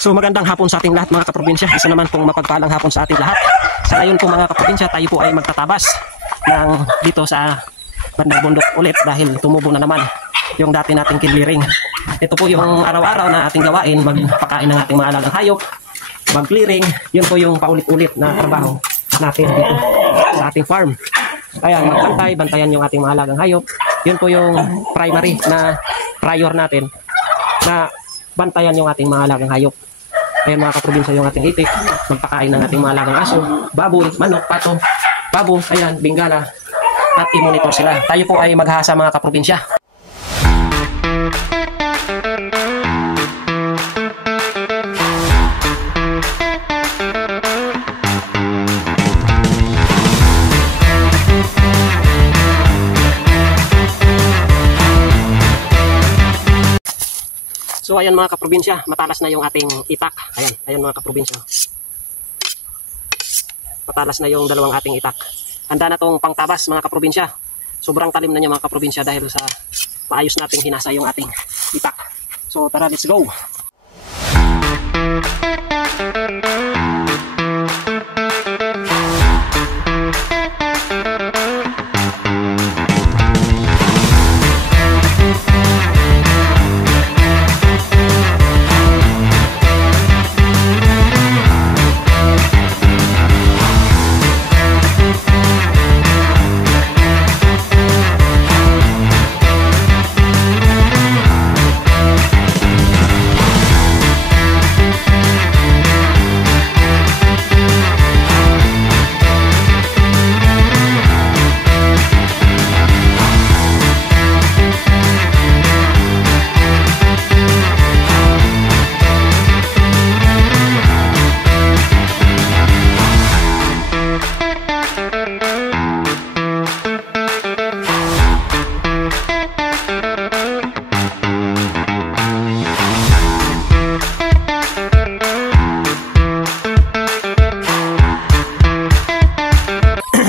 So magandang hapon sa ating lahat mga kaprobinsya. Isa naman pong mapagpalang hapon sa ating lahat. Sa ngayon po mga kaprobinsya, tayo po ay magtatabas ng dito sa bandang bundok ulit dahil tumubo na naman yung dati nating clearing. Ito po yung araw-araw na ating gawain, magpakain ng ating mga alagang hayop, mag-clearing. Yun po yung paulit-ulit na trabaho natin dito sa ating farm. Ayan, magbantay, bantayan yung ating mga alagang hayop. Yun po yung primary na prior natin na bantayan yung ating mga alagang hayop. Ayan mga kaprobinsya yung ating itik, magpakain ng ating mga alagang aso, baboy, manok, pato, pabo, ayan, bingala, at i-monitor sila. Tayo po ay maghahasa mga kaprobinsya. So ayan mga kaprobinsya, matalas na yung ating itak. Ayan mga kaprobinsya. Matalas na yung dalawang ating itak. Handa na tong pangtabas mga kaprobinsya. Sobrang talim na niya mga kaprobinsya dahil sa maayos nating hinasa yung ating itak. So tara, let's go!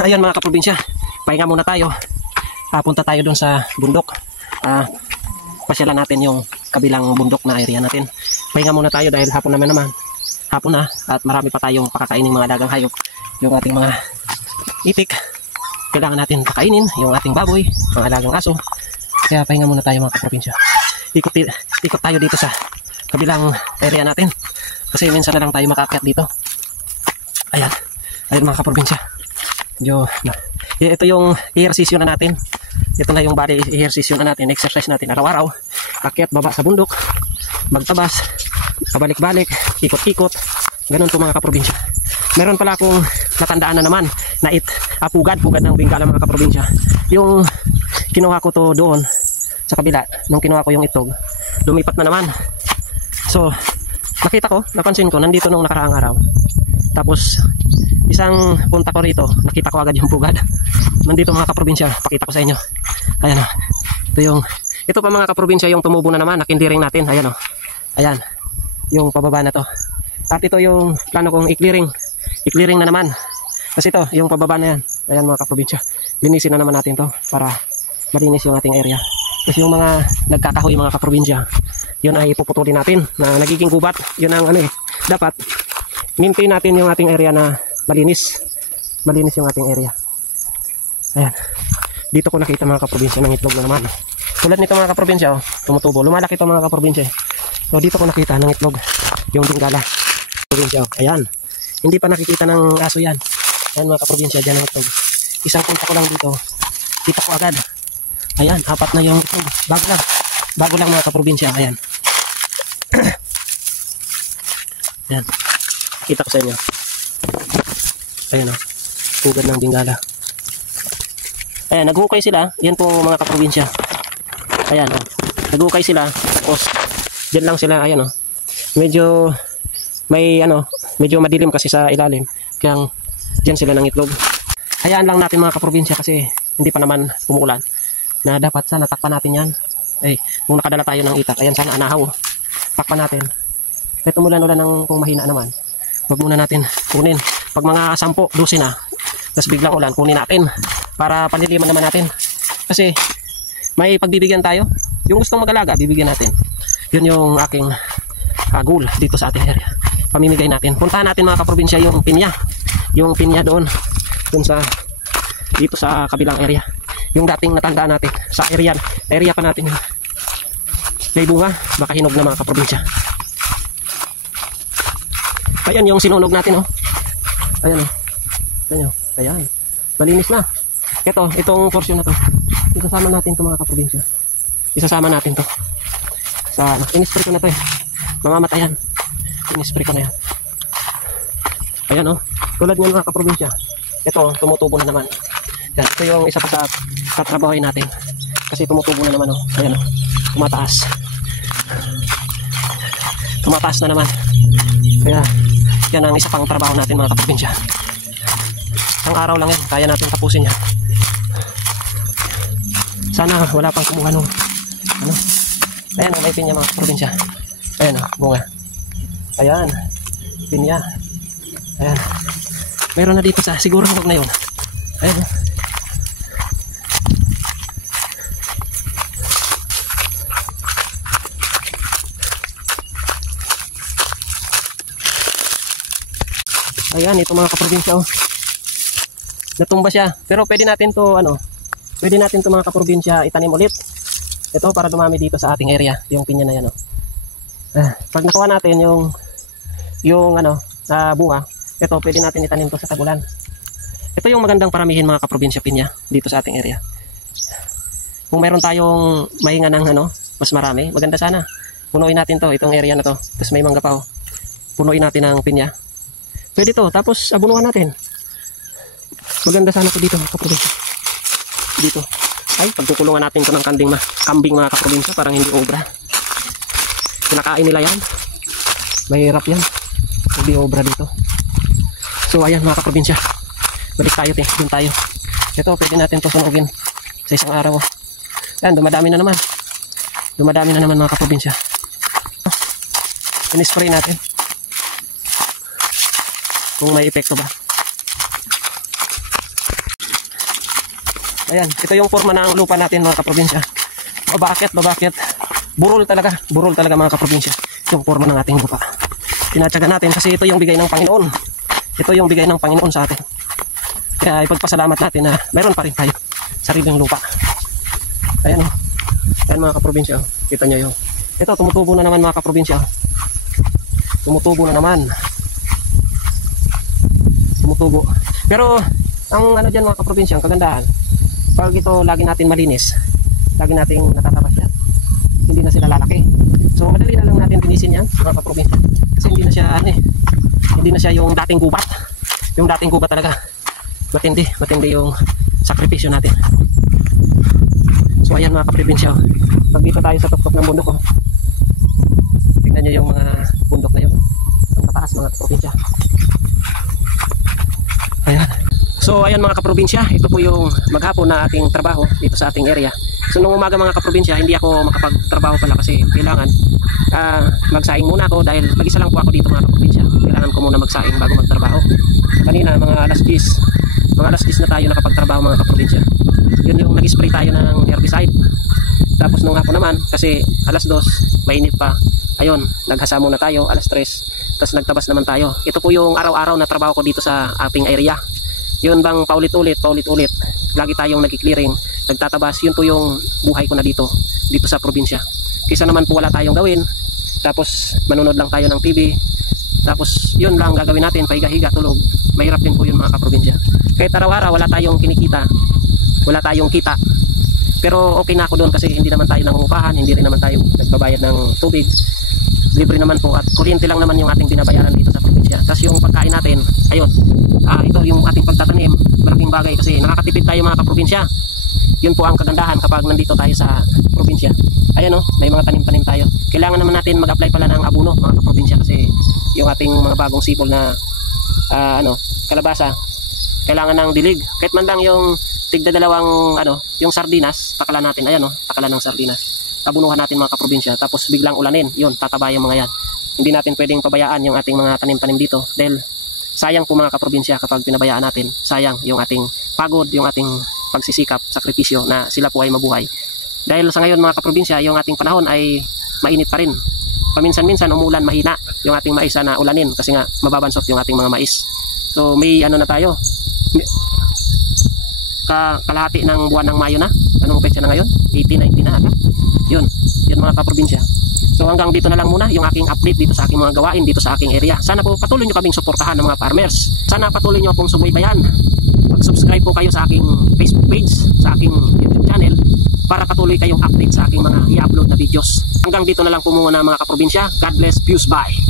Ayan mga kaprobinsya, pahinga muna tayo. Punta tayo dun sa bundok. Pasyalan natin yung kabilang bundok na area natin. Pahinga muna tayo dahil hapon naman. Hapon na at marami pa tayong pakakainin mga dagang hayop. Yung ating mga itik, kailangan natin pakainin. Yung ating baboy, mga alagang aso. Kaya pahinga muna tayo mga kaprobinsya. Ikot tayo dito sa kabilang area natin. Kasi minsan na lang tayo makaakyat dito. Ayan mga kaprobinsya. Ito yung ehersisyo na natin. Ito na yung body ehersisyo na natin. Exercise natin araw-araw. Akyat, baba sa bundok, magtabas, pabalik-balik, ikot-ikot. Ganun po mga kaprobinsya. Meron pala akong natandaan na naman na pugad ng bingala mga kaprobinsya. Yung kinuha ko to doon sa kabila, nung kinuha ko yung itog, lumipat na naman. So napansin ko nandito nung nakaraang araw. Tapos isang punta ko rito, nakita ko agad yung pugad. Nandito mga kaprobinsya, pakita ko sa inyo. Ayan o. Ito pa mga kaprobinsya yung tumubo na naman, nakindiring natin. Ayan o. Ayan. Yung pababa na to. At ito yung plano kong i-clearing. I-clearing na naman. Kasi ito, yung pababa na yan. Ayan mga kaprobinsya. Linisin na naman natin to para malinis yung ating area. Kasi yung mga nagkakahoy mga kaprobinsya, yun ay puputulin natin na nagiging gubat. Yun ang dapat maintain natin yung ating area na malinis yung ating area. Ayan. Dito ko nakita mga kaprobinsya ng itlog na naman. Tulad nito mga kaprobinsya, tumutubo. Lumalaki ito mga kaprobinsya. So dito ko nakita ng itlog yung bingala. Kaprobinsya. Ayan. Hindi pa nakikita ng aso yan. Ayan mga kaprobinsya, dyan ang itlog. Isang punta ko lang dito. Kita ko agad. Ayan, 4 na yung itlog. Bago lang mga kaprobinsya. Ayan. Ayan. Kita ko sa inyo. Ayan o, pugad ng bingala. Ayan, naghukay sila. Yan po mga kaprobinsya. Ayan o, naghukay sila. Tapos, dyan lang sila. Ayan o, medyo madilim kasi sa ilalim. Kaya dyan sila ng itlog. Hayaan lang natin mga kaprobinsya kasi hindi pa naman umuulan. Na dapat sana takpan natin yan. Kung nakadala tayo ng itak, ayan sana anahaw. Takpan natin. Kahit umulan-ulan ng kung mahina naman, wag muna natin kunin. Pag mga 10, 12 na, tapos biglang ulan, kunin natin para panliliman naman natin. Kasi may pagbibigyan tayo. Yung gustong mag-alaga, bibigyan natin. Yun yung aking agul dito sa ating area. Pamimigay natin. Puntahan natin mga kaprobinsya yung pinya. Yung pinya doon sa dito sa kabilang area. Yung dating natandaan natin sa area pa natin yun. May bunga, baka hinog na mga kaprobinsya. Ayan yung sinunog natin, oh. Ayan, oh. Ayan, oh. Ayan. Malinis na. Itong portion na to. Isasama natin to mga kaprobinsya. Isasama natin to. Sa in-spray ko na to eh. Mamamatayan. In-spray ko na yan. Ayan, oh. Tulad niyan mga kaprobinsya. Ito, tumutubo na naman. Yan, ito yung isa pa sa tatrabahoy natin. Kasi tumutubo na naman, oh. Ayan, oh. Tumataas. Tumataas na naman. Kaya, yan ang isa pang trabaho natin mga kaprobinsya. Isang araw lang yan, kaya natin tapusin yan. Sana wala pang kumuha nung ano. Ayan, may pinya mga kaprobinsya. Ayan, oh, bunga. Ayan, pinya. Ayan. Meron na dito sa, siguro huwag na yun. Ayan, oh. Ayan, ito mga kaprobinsya, oh. Natumba siya. Pero pwede natin to mga kaprobinsya itanim ulit. Ito para dumami dito sa ating area, yung pinya na yan, oh. Pag nakuha natin yung bunga, ito pwede natin itanim to sa tagulan. Ito yung magandang paramihin mga kaprobinsya pinya dito sa ating area. Kung mayroon tayong mahinga ng mas marami, maganda sana. Punuin natin to, itong area na to. Tapos may mangga pa, oh. Punuin natin ng pinya. Pwede to, tapos abunuhan natin. Maganda sana to dito mga kaprobinsya. Dito. Ay, pagkukulungan natin ko ng kambing mga kaprobinsya, parang hindi obra. Kinakain nila yan. Mahirap yan. Hindi obra dito. So ayan mga kaprobinsya. Balik tayo, dun tayo. Ito, pwede natin to sunugin sa isang araw. Yan, dumadami na naman. Dumadami na naman mga kaprobinsya. In-spray natin. Kung may epekto ba. Ayan, ito yung forma ng lupa natin mga kaprobinsya. Babakit. Burol talaga mga kaprobinsya. Yung forma ng ating lupa. Tinatsaga natin kasi ito yung bigay ng Panginoon. Ito yung bigay ng Panginoon sa atin. Kaya ipagpasalamat natin na mayroon pa rin tayo sariling lupa. Ayan, oh. Ayan mga kaprobinsya, oh. Kita nyo yung. Ito, tumutubo na naman mga kaprobinsya. Tumutubo na naman. Tumutubo. Pero ang dyan mga kaprobinsya, ang kagandahan, pag ito lagi natin malinis, lagi nating natatabas yan, hindi na sila lalaki. So madali na lang natin pinisin yan mga kaprobinsya. Kasi hindi na siya hindi na siya yung dating gubat. Yung dating gubat talaga matindi yung sakripisyo natin. So ayan mga kaprobinsya, pag dito tayo sa tuktok ng bundok, oh. Tingnan nyo yung mga bundok na yun, ang mataas mga kaprobinsya. Ayan. So ayan mga kaprobinsya, ito po yung maghapon na ating trabaho dito sa ating area. So nung umaga mga kaprobinsya, hindi ako makapagtrabaho pala kasi kailangan magsaing muna ako dahil mag-isa lang po ako dito mga kaprobinsya. Kailangan ko muna magsaing bago magtrabaho. Kanina mga alas 10 na tayo nakapagtrabaho mga kaprobinsya. Yun yung nag-spray tayo ng herbicide. Tapos nung hapon naman, kasi alas 2 mainit pa, ayun, naghasa muna tayo alas 3, tapos nagtabas naman tayo. Ito po yung araw-araw na trabaho ko dito sa ating area. Yun bang paulit-ulit, lagi tayong nag-clearing, nagtatabas. Yun po yung buhay ko na dito sa probinsya. Kisa naman po wala tayong gawin, tapos manunod lang tayo ng TV, tapos yun lang gagawin natin, pahiga-higa, tulog. Mahirap din po yun mga kaprobinsya. Kahit araw-araw wala tayong kinikita, wala tayong kita, pero okay na ako doon kasi hindi naman tayo nangungupahan, hindi rin naman tayo nagbabayad ng tubig, libre naman po, at kuryente lang naman yung ating binabayaran dito sa probinsya. Tapos yung pagkain natin, ayun, ito yung ating pagtatanim, malaking bagay kasi nakakatipid tayo mga kaprobinsya. Yun po ang kagandahan kapag nandito tayo sa probinsya. Ayan, oh, may mga tanim-tanim tayo. Kailangan naman natin mag-apply pala ng abono mga kaprobinsya kasi yung ating mga bagong sipol na kalabasa, kailangan ng dilig. Kahit man lang yung tigda dalawang yung sardinas, takalan natin. Ayan, oh, takalan ng sardinas. Tabunuhan natin mga kaprobinsya, tapos biglang ulanin, yun, tataba yung mga yan. Hindi natin pwedeng pabayaan yung ating mga tanim-tanim dito dahil sayang po mga kaprobinsya kapag pinabayaan natin. Sayang yung ating pagod, yung ating pagsisikap, sakripisyo na sila po ay mabuhay. Dahil sa ngayon mga kaprobinsya, yung ating panahon ay mainit pa rin. paminsan-minsan umulan, mahina yung ating mais na ulanin kasi nga mababansot yung ating mga mais. So may ano na tayo, kalahati ng buwan ng Mayo na. Anong petsa na ngayon? 18, 19 na ata. Yun mga kaprobinsya. So hanggang dito na lang muna yung aking update dito sa aking mga gawain dito sa aking area. Sana po patuloy nyo kaming suportahan ng mga farmers. Sana patuloy nyo akong subaybayan. Mag-subscribe po kayo sa aking Facebook page, sa aking YouTube channel para patuloy kayong update sa aking mga i-upload na videos. Hanggang dito na lang po muna mga kaprobinsya. God bless, peace, bye.